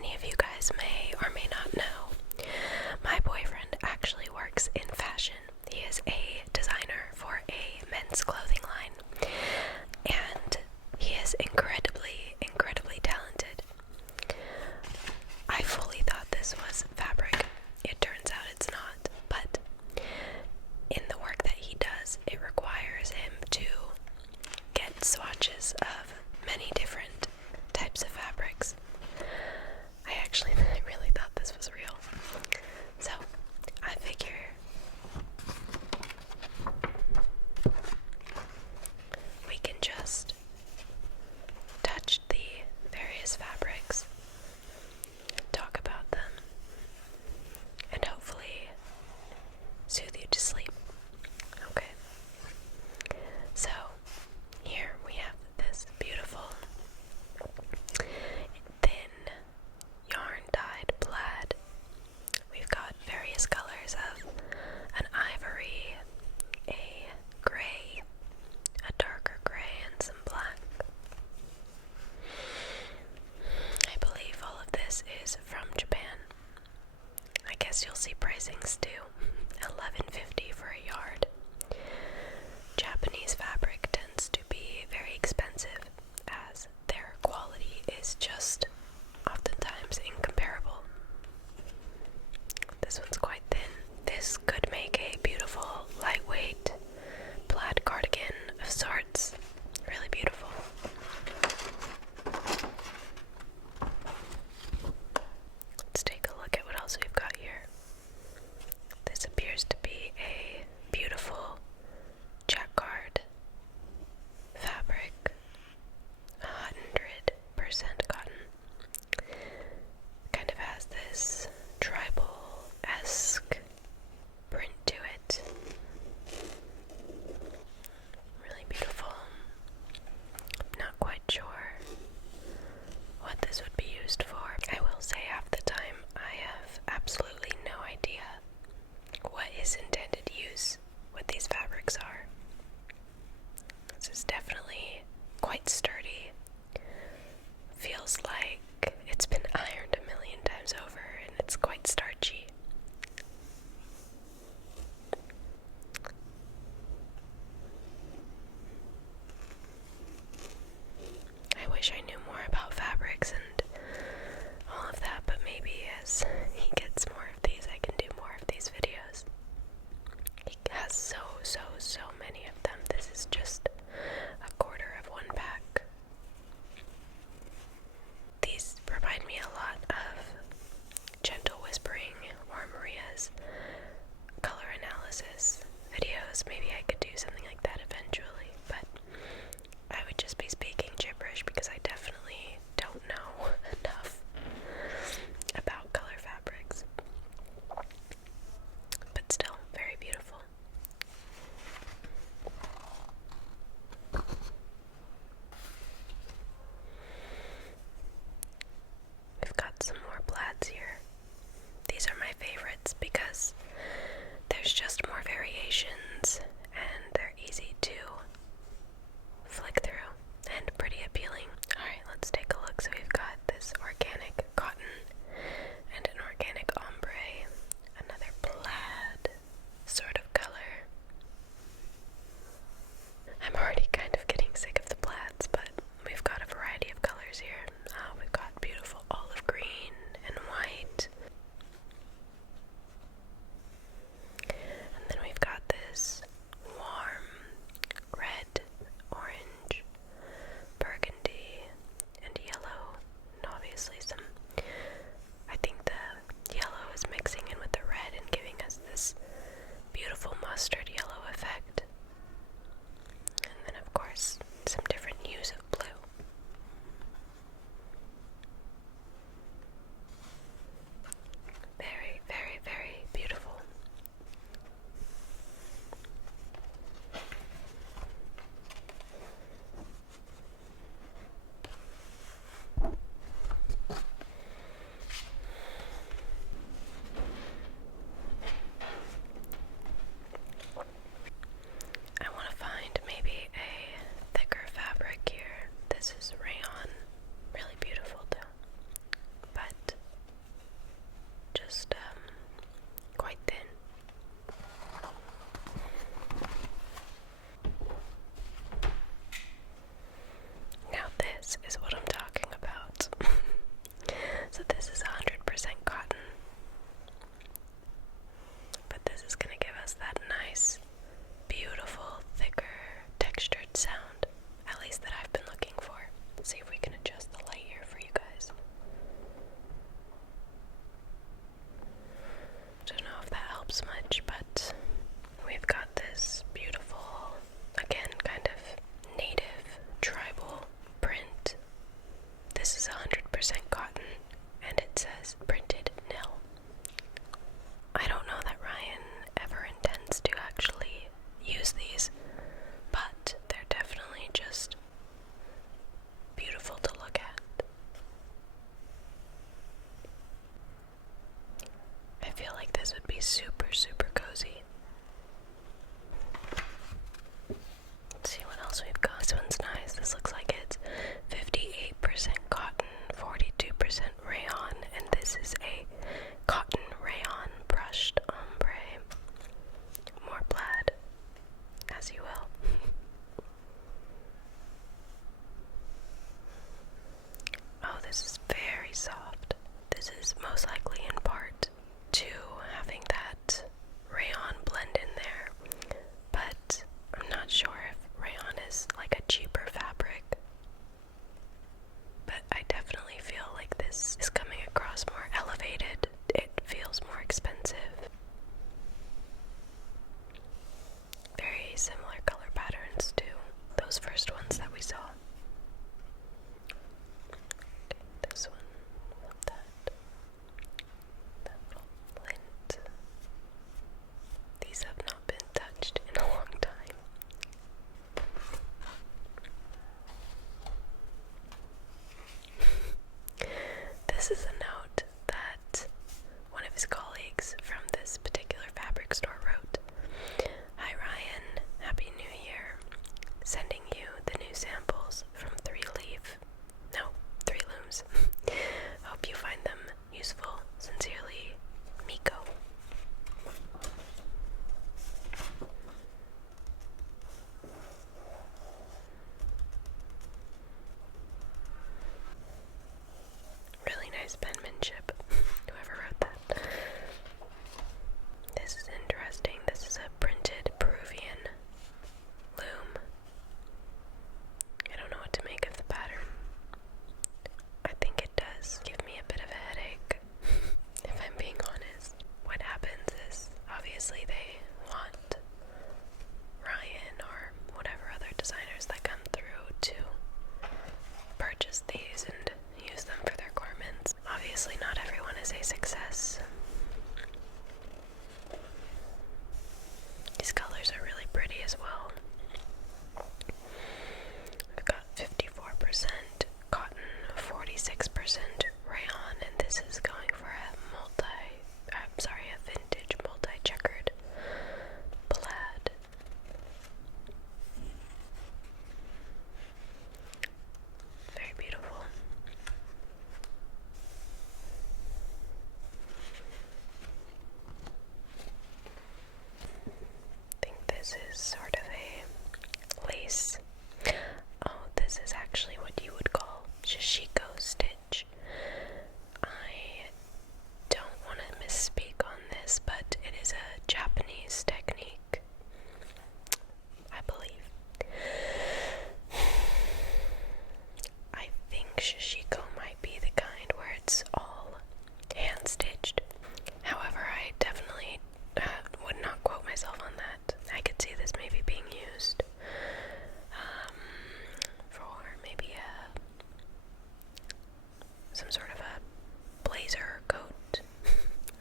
many of you guys may or may not know, my boyfriend actually works in fashion. He is a designer for a men's clothing line, and he is incredibly, incredibly talented. I fully thought this was fabric. It turns out it's not, but in the work that he does, it requires him to get swatches of many different types of fabrics. I really thought this was real. So, I figure we can just touch the various fabrics, talk about them, and hopefully soothe you to sleep. Okay. So, here we have this beautiful thin yarn dyed plaid. We've got various colors of an ivory, a gray, a darker gray, and some black. I believe all of this is from Japan. I guess you'll see pricings too. $11.50 for a yard. Japanese fabric tends to be very expensive as their quality is just oftentimes incomparable. This one's quite thin. This could make a beautiful, lightweight plaid cardigan of sorts. Really beautiful. Let's take a look at what else we've got here. This appears to be a beautiful jacquard fabric, 100% cotton. Kind of has this tribal-esque print to it. Really beautiful. Not quite sure what this would be used for. I will say half the time I have absolutely no idea what his intended use with these fabrics are. This is definitely quite sturdy. Feels like it's been ironed a million times over, and it's quite starchy. I wish I knew more about fabrics and all of that, but maybe as he gets more of these, I can do more of these videos. He has so many of them. This is just a quarter of one pack. These remind me a lot of Gentle Whispering or Maria's color analysis videos. Maybe I could do something like that eventually, but I would just be speaking gibberish because I definitely don't know enough about color fabrics. But still, very beautiful. We've got some more plaids here. These are my favorites because there's just more variations and they're easy to flick through and pretty appealing. Alright, let's take a look. So we've got this organic cotton and an organic ombre, another plaid sort of color. I'm already kind of getting sick of the plaids, but we've got a variety of colors here. We've got beautiful olive green and white. And then we've got this warm red, orange, burgundy, and yellow, and obviously some as much, but we've got this beautiful, again, kind of native tribal print. This is 100% cotton, and it says printed nil. I don't know that Ryan ever intends to actually use these, but they're definitely just beautiful to look at. I feel like this would be super, super cozy. Let's see what else we've got. This one's nice. This looks like it's 58% cotton, 42% rayon, and this is a cotton rayon brushed ombre. More plaid, as you will. Oh, this is very soft. This is most likely in part to having that rayon blend in there, but I'm not sure if rayon is like a cheaper fabric. But I definitely feel like this is coming across more elevated. It feels more expensive. Very similar color patterns to those first ones that we saw. This one, love that. That little lint. These have not been touched in a long time. This is a note that one of his colleagues from this particular fabric store wrote. Hi Ryan, Happy New Year. Sending you the new samples from 3 Looms. Hope you find them useful. Sincerely, Miko. Really nice penmanship, whoever wrote that. This is interesting. This is a printed Peruvian loom. I don't know what to make of the pattern. I think it does give me a bit of a headache, if I'm being honest. What happens is, obviously they want Ryan or whatever other designers that come through to purchase these and use them for their garments. Obviously not everyone is a success. These colors are really pretty as well. I've got 54% cotton, 46% rayon, and this is going for a vintage multi-checkered plaid. Very beautiful. I think this is sort of a lace. Oh, this is actually what you would call shishiko stitch. I don't want to misspeak on this, but it is a Japanese technique, I believe. I think shishiko might be the kind where it's all hand-stitched. However, I definitely would not quote myself on that. I could see this maybe being used for maybe some sort of a blazer or coat.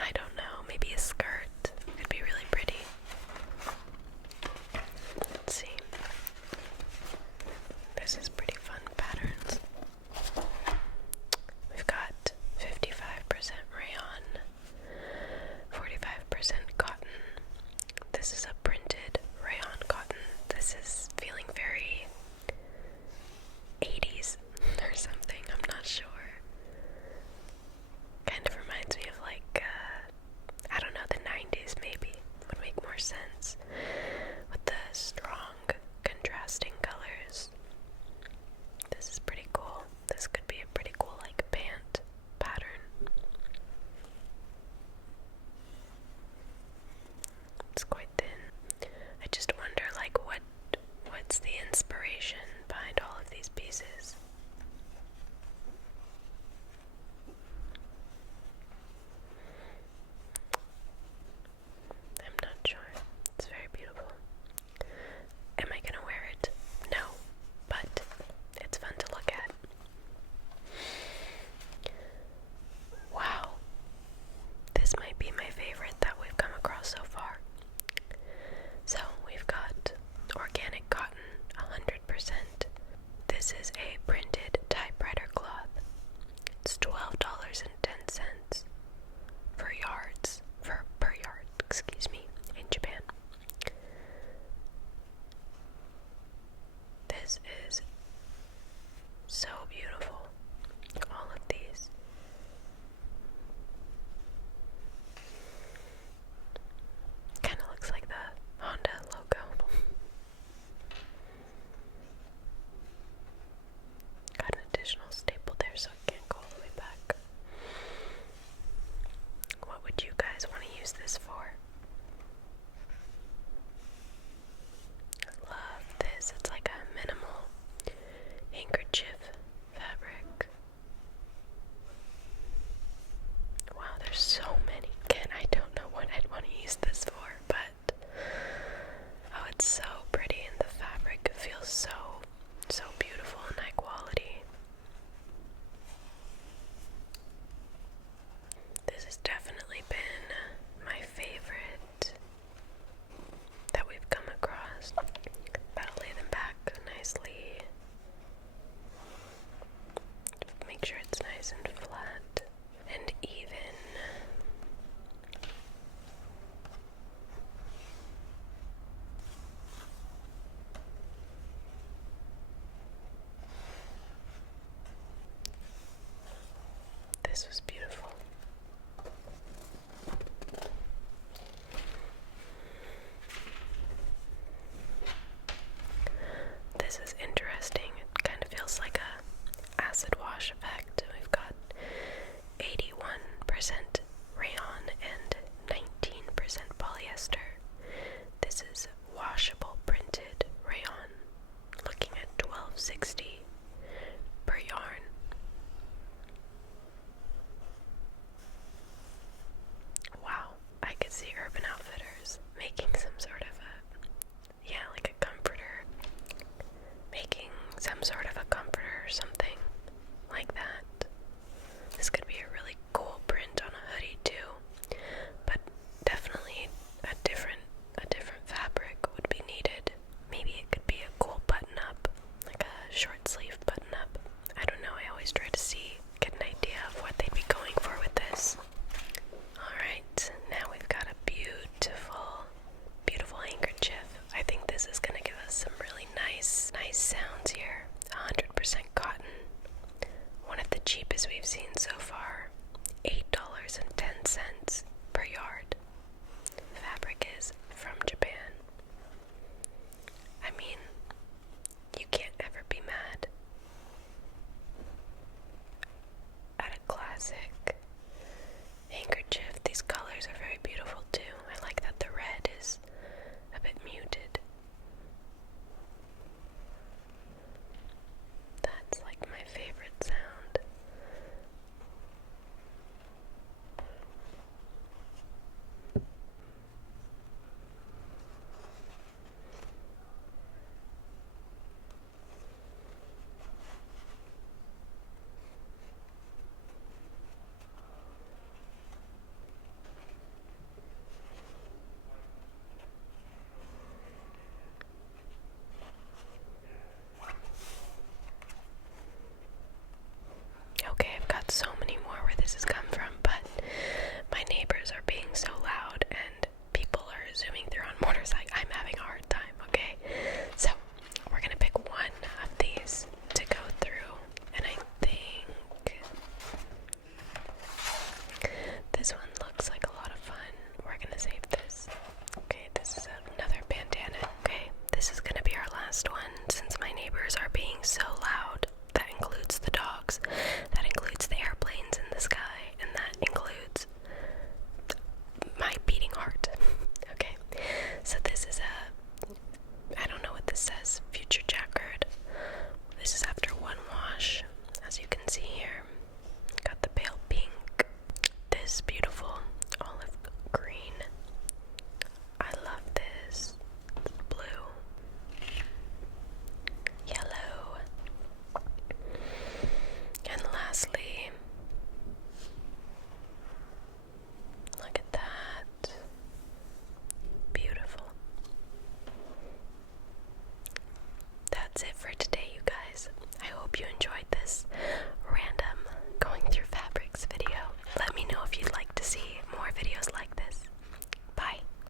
I don't know, maybe a skirt. It'd be really pretty. Let's see. This is pretty fun patterns. We've got 55% rayon, 45% cotton. This is a printed rayon cotton. This is feeling very 80s or something, I'm not sure. Kind of